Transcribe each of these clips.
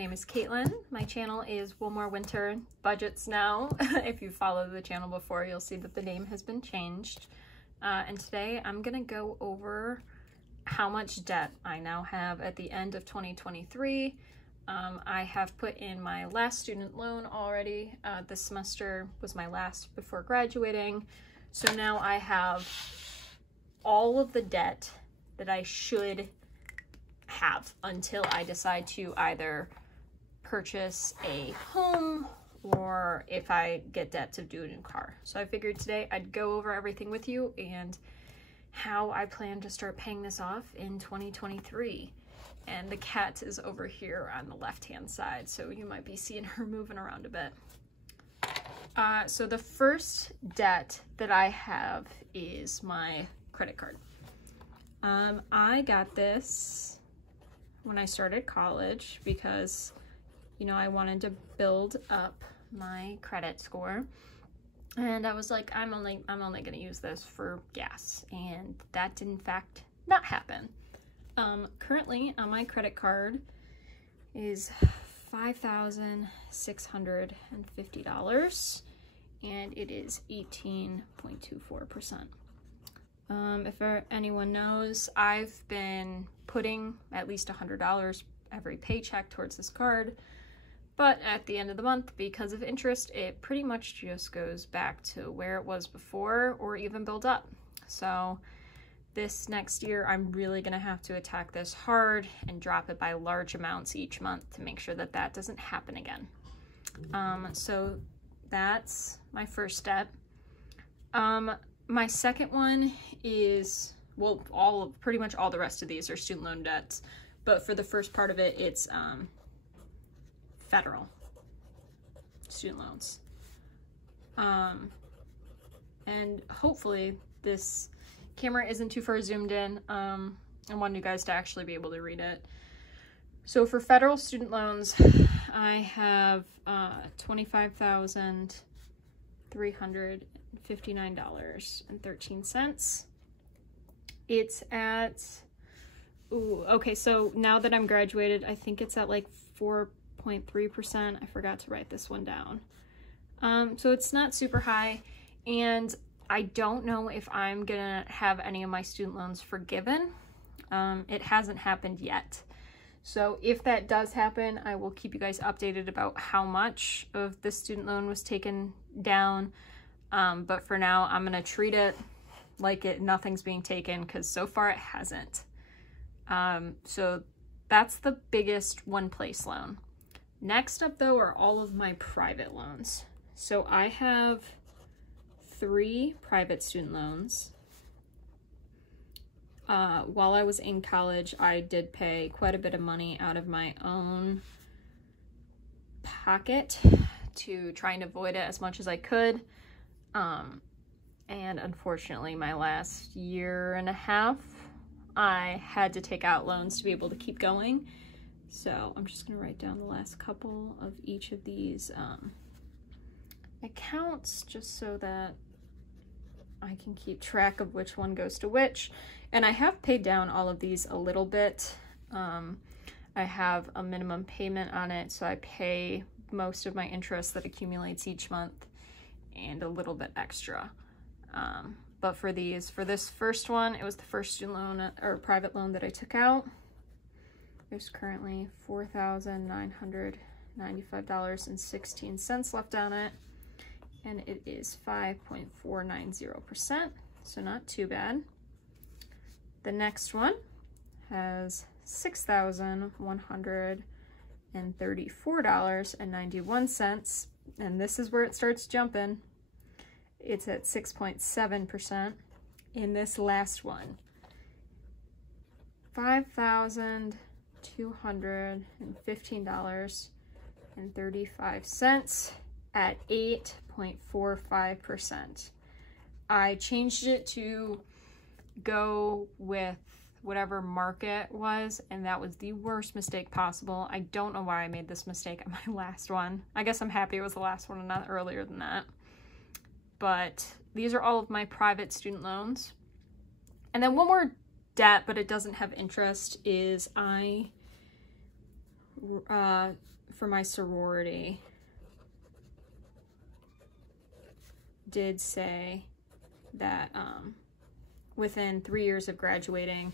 name is Caitlin. My channel is One More Winter Budgets Now. If you followed the channel before, you'll see that the name has been changed. And today I'm gonna go over how much debt I now have at the end of 2023. I have put in my last student loan already. This semester was my last before graduating. So now I have all of the debt that I should have until I decide to either purchase a home or if I get debt to do a new car. So I figured today I'd go over everything with you and how I plan to start paying this off in 2023. And the cat is over here on the left-hand side, so you might be seeing her moving around a bit. So the first debt that I have is my credit card. I got this when I started college because, you know, I wanted to build up my credit score. And I was like, I'm only gonna use this for gas. And that did in fact not happen. Currently on my credit card is $5,650 and it is 18.24%. If anyone knows, I've been putting at least $100 every paycheck towards this card, but at the end of the month, because of interest, it pretty much just goes back to where it was before or even build up. So this next year, I'm really gonna have to attack this hard and drop it by large amounts each month to make sure that that doesn't happen again. So that's my first step. My second one is, well, pretty much all the rest of these are student loan debts, but for the first part of it, it's federal student loans. And hopefully this camera isn't too far zoomed in. I want you guys to actually be able to read it. So for federal student loans, I have $25,359.13. It's at, okay, so now that I'm graduated, I think it's at like 4.3%. I forgot to write this one down. So it's not super high, and I don't know if I'm gonna have any of my student loans forgiven. It hasn't happened yet. So if that does happen, I will keep you guys updated about how much of the student loan was taken down. But for now, I'm gonna treat it like nothing's being taken, because so far it hasn't. So that's the biggest one-place loan. Next up though are all of my private loans. So I have 3 private student loans. While I was in college, I did pay quite a bit of money out of my own pocket to try and avoid it as much as I could. And unfortunately, my last year and a half, I had to take out loans to be able to keep going. So I'm just gonna write down the last couple of each of these accounts just so that I can keep track of which one goes to which. And I have paid down all of these a little bit. I have a minimum payment on it, so I pay most of my interest that accumulates each month and a little bit extra. But for this first one, it was the first student loan or private loan that I took out. There's currently $4,995.16 left on it, and it is 5.490%, so not too bad. The next one has $6,134.91, and this is where it starts jumping. It's at 6.7%. In this last one, $5,215.35 at 8.45%. I changed it to go with whatever market was, and that was the worst mistake possible. I don't know why I made this mistake on my last one. I guess I'm happy it was the last one and not earlier than that. But these are all of my private student loans. And then one more debt, but it doesn't have interest, is I for my sorority did say that within 3 years of graduating,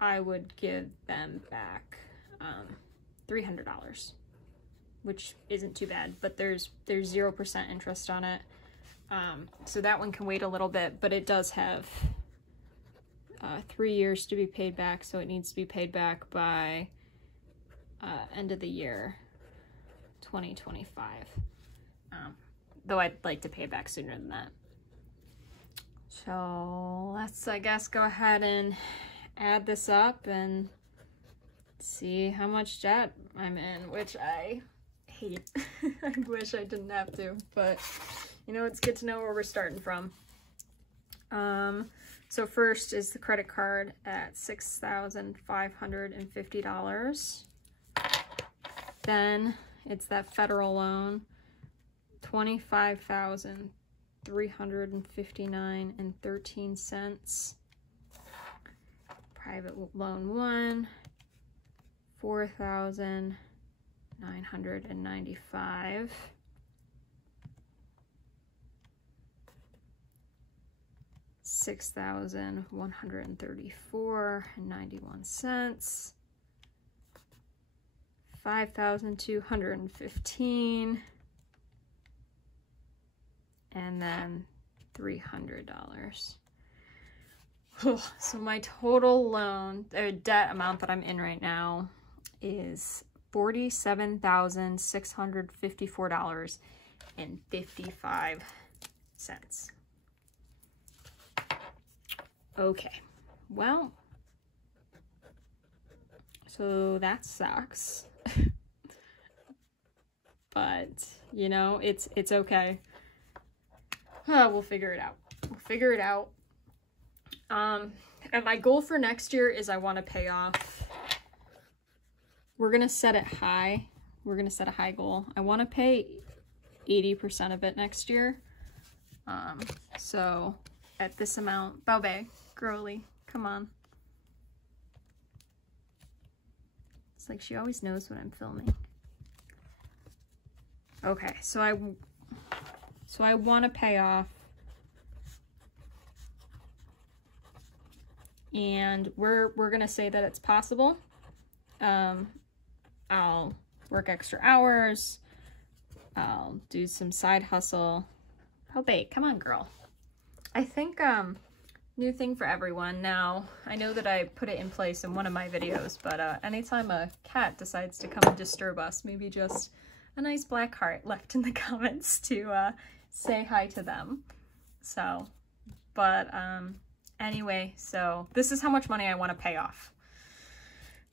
I would give them back $300, which isn't too bad, but there's 0% interest on it. So that one can wait a little bit, but it does have 3 years to be paid back, so it needs to be paid back by end of the year 2025. Though I'd like to pay it back sooner than that. So let's, I guess, go ahead and add this up and see how much debt I'm in, which I hate. I wish I didn't have to, but you know, it's good to know where we're starting from. So first is the credit card at $6,550. Then it's that federal loan, $25,359.13. Private loan 1, $4,995. $6,134.91. $5,215, and then $300. So my total loan or debt amount that I'm in right now is $47,654.55. Okay, well, so that sucks. But, you know, it's okay. We'll figure it out. We'll figure it out. And my goal for next year is I want to pay off. We're going to set it high. We're going to set a high goal. I want to pay 80% of it next year. So at this amount, Babe, girly, come on. It's like she always knows when I'm filming. Okay, so I want to pay off, and we're gonna say that it's possible. I'll work extra hours. I'll do some side hustle. Oh, babe, come on, girl. I think new thing for everyone now. I know that I put it in place in one of my videos, but anytime a cat decides to come and disturb us, maybe just a nice black heart left in the comments to say hi to them. So, but anyway, so this is how much money I want to pay off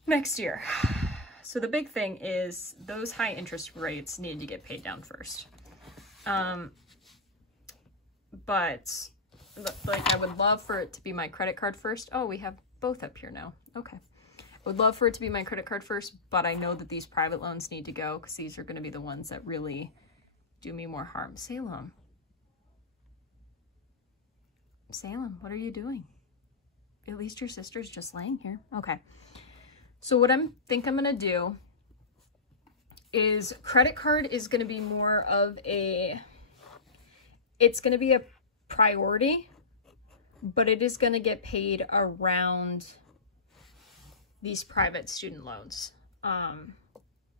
next year. So the big thing is those high interest rates need to get paid down first. But like, I would love for it to be my credit card first. Oh, we have both up here now. Okay. I would love for it to be my credit card first, but I know that these private loans need to go because these are going to be the ones that really do me more harm. Salem. Salem, what are you doing? At least your sister's just laying here. Okay. So what I think I'm going to do is credit card is going to be more of a, it's going to be a priority, but it is going to get paid around these private student loans.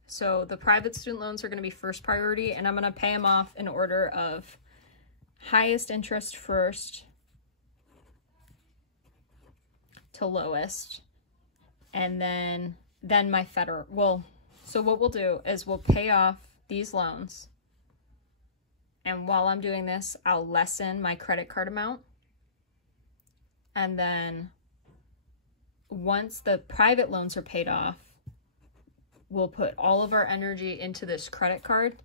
So the private student loans are going to be first priority, and I'm going to pay them off in order of highest interest first to lowest, and then my federal. Well, so what we'll do is we'll pay off these loans, and while I'm doing this, I'll lessen my credit card amount, and then once the private loans are paid off, we'll put all of our energy into this credit card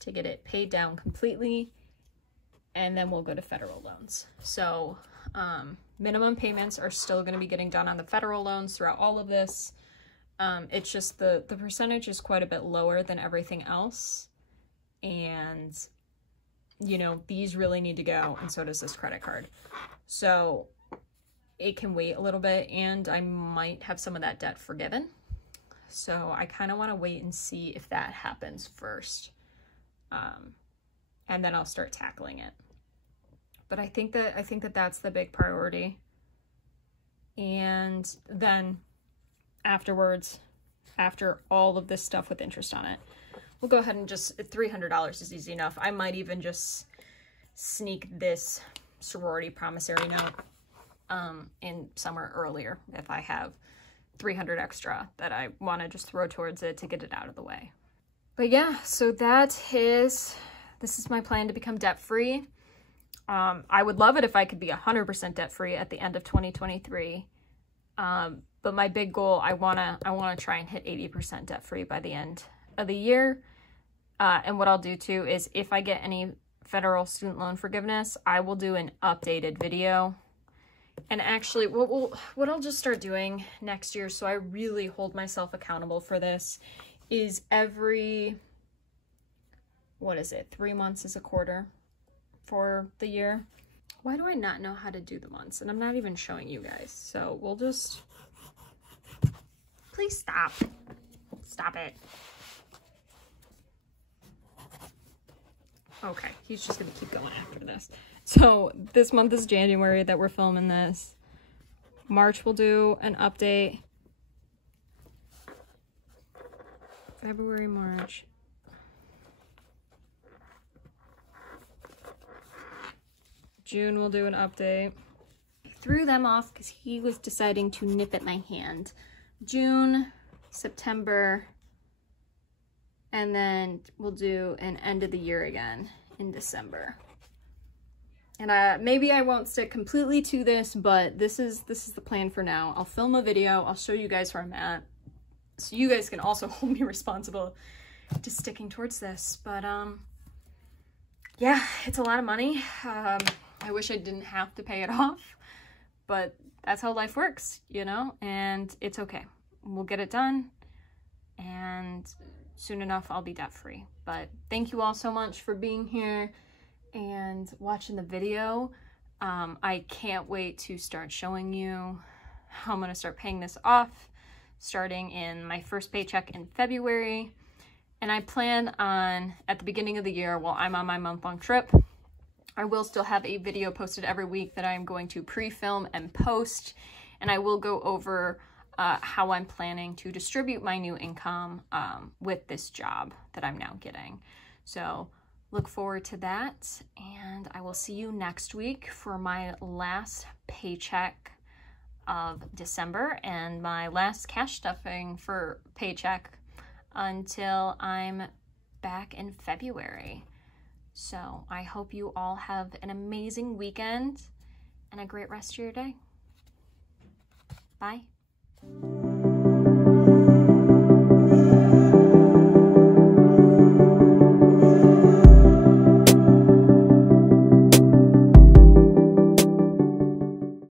to get it paid down completely, and then we'll go to federal loans. So minimum payments are still going to be getting done on the federal loans throughout all of this. It's just the percentage is quite a bit lower than everything else, and you know, these really need to go, and so does this credit card. So it can wait a little bit, and I might have some of that debt forgiven. So I kind of want to wait and see if that happens first. And then I'll start tackling it. But I think that that's the big priority. And then afterwards, after all of this stuff with interest on it, we'll go ahead and just, $300 is easy enough. I might even just sneak this sorority promissory note in somewhere earlier if I have $300 extra that I want to just throw towards it to get it out of the way. But yeah, so this is my plan to become debt-free. I would love it if I could be 100% debt-free at the end of 2023. But my big goal, I wanna try and hit 80% debt-free by the end of the year. And what I'll do too is if I get any federal student loan forgiveness, I will do an updated video. And actually, what I'll just start doing next year, so I really hold myself accountable for this, is every, 3 months is a quarter for the year. Why do I not know how to do the months? And I'm not even showing you guys. So we'll just, please stop. Stop it. Okay, he's just gonna keep going after this. So this month is January that we're filming this. March we'll do an update. February, March. June we'll do an update. I threw them off because he was deciding to nip at my hand. June, September, and then we'll do an end of the year again in December. And maybe I won't stick completely to this, but this is the plan for now. I'll film a video. I'll show you guys where I'm at, so you guys can also hold me responsible to sticking towards this. But yeah, it's a lot of money. I wish I didn't have to pay it off, but that's how life works, you know, and it's okay. We'll get it done, and soon enough I'll be debt free. But thank you all so much for being here and watching the video. I can't wait to start showing you how I'm gonna start paying this off, starting in my first paycheck in February. And I plan on, at the beginning of the year, while I'm on my month-long trip, I will still have a video posted every week that I'm going to pre-film and post, and I will go over how I'm planning to distribute my new income with this job that I'm now getting. So look forward to that, and I will see you next week for my last paycheck of December and my last cash stuffing for paycheck until I'm back in February. So I hope you all have an amazing weekend and a great rest of your day. Bye.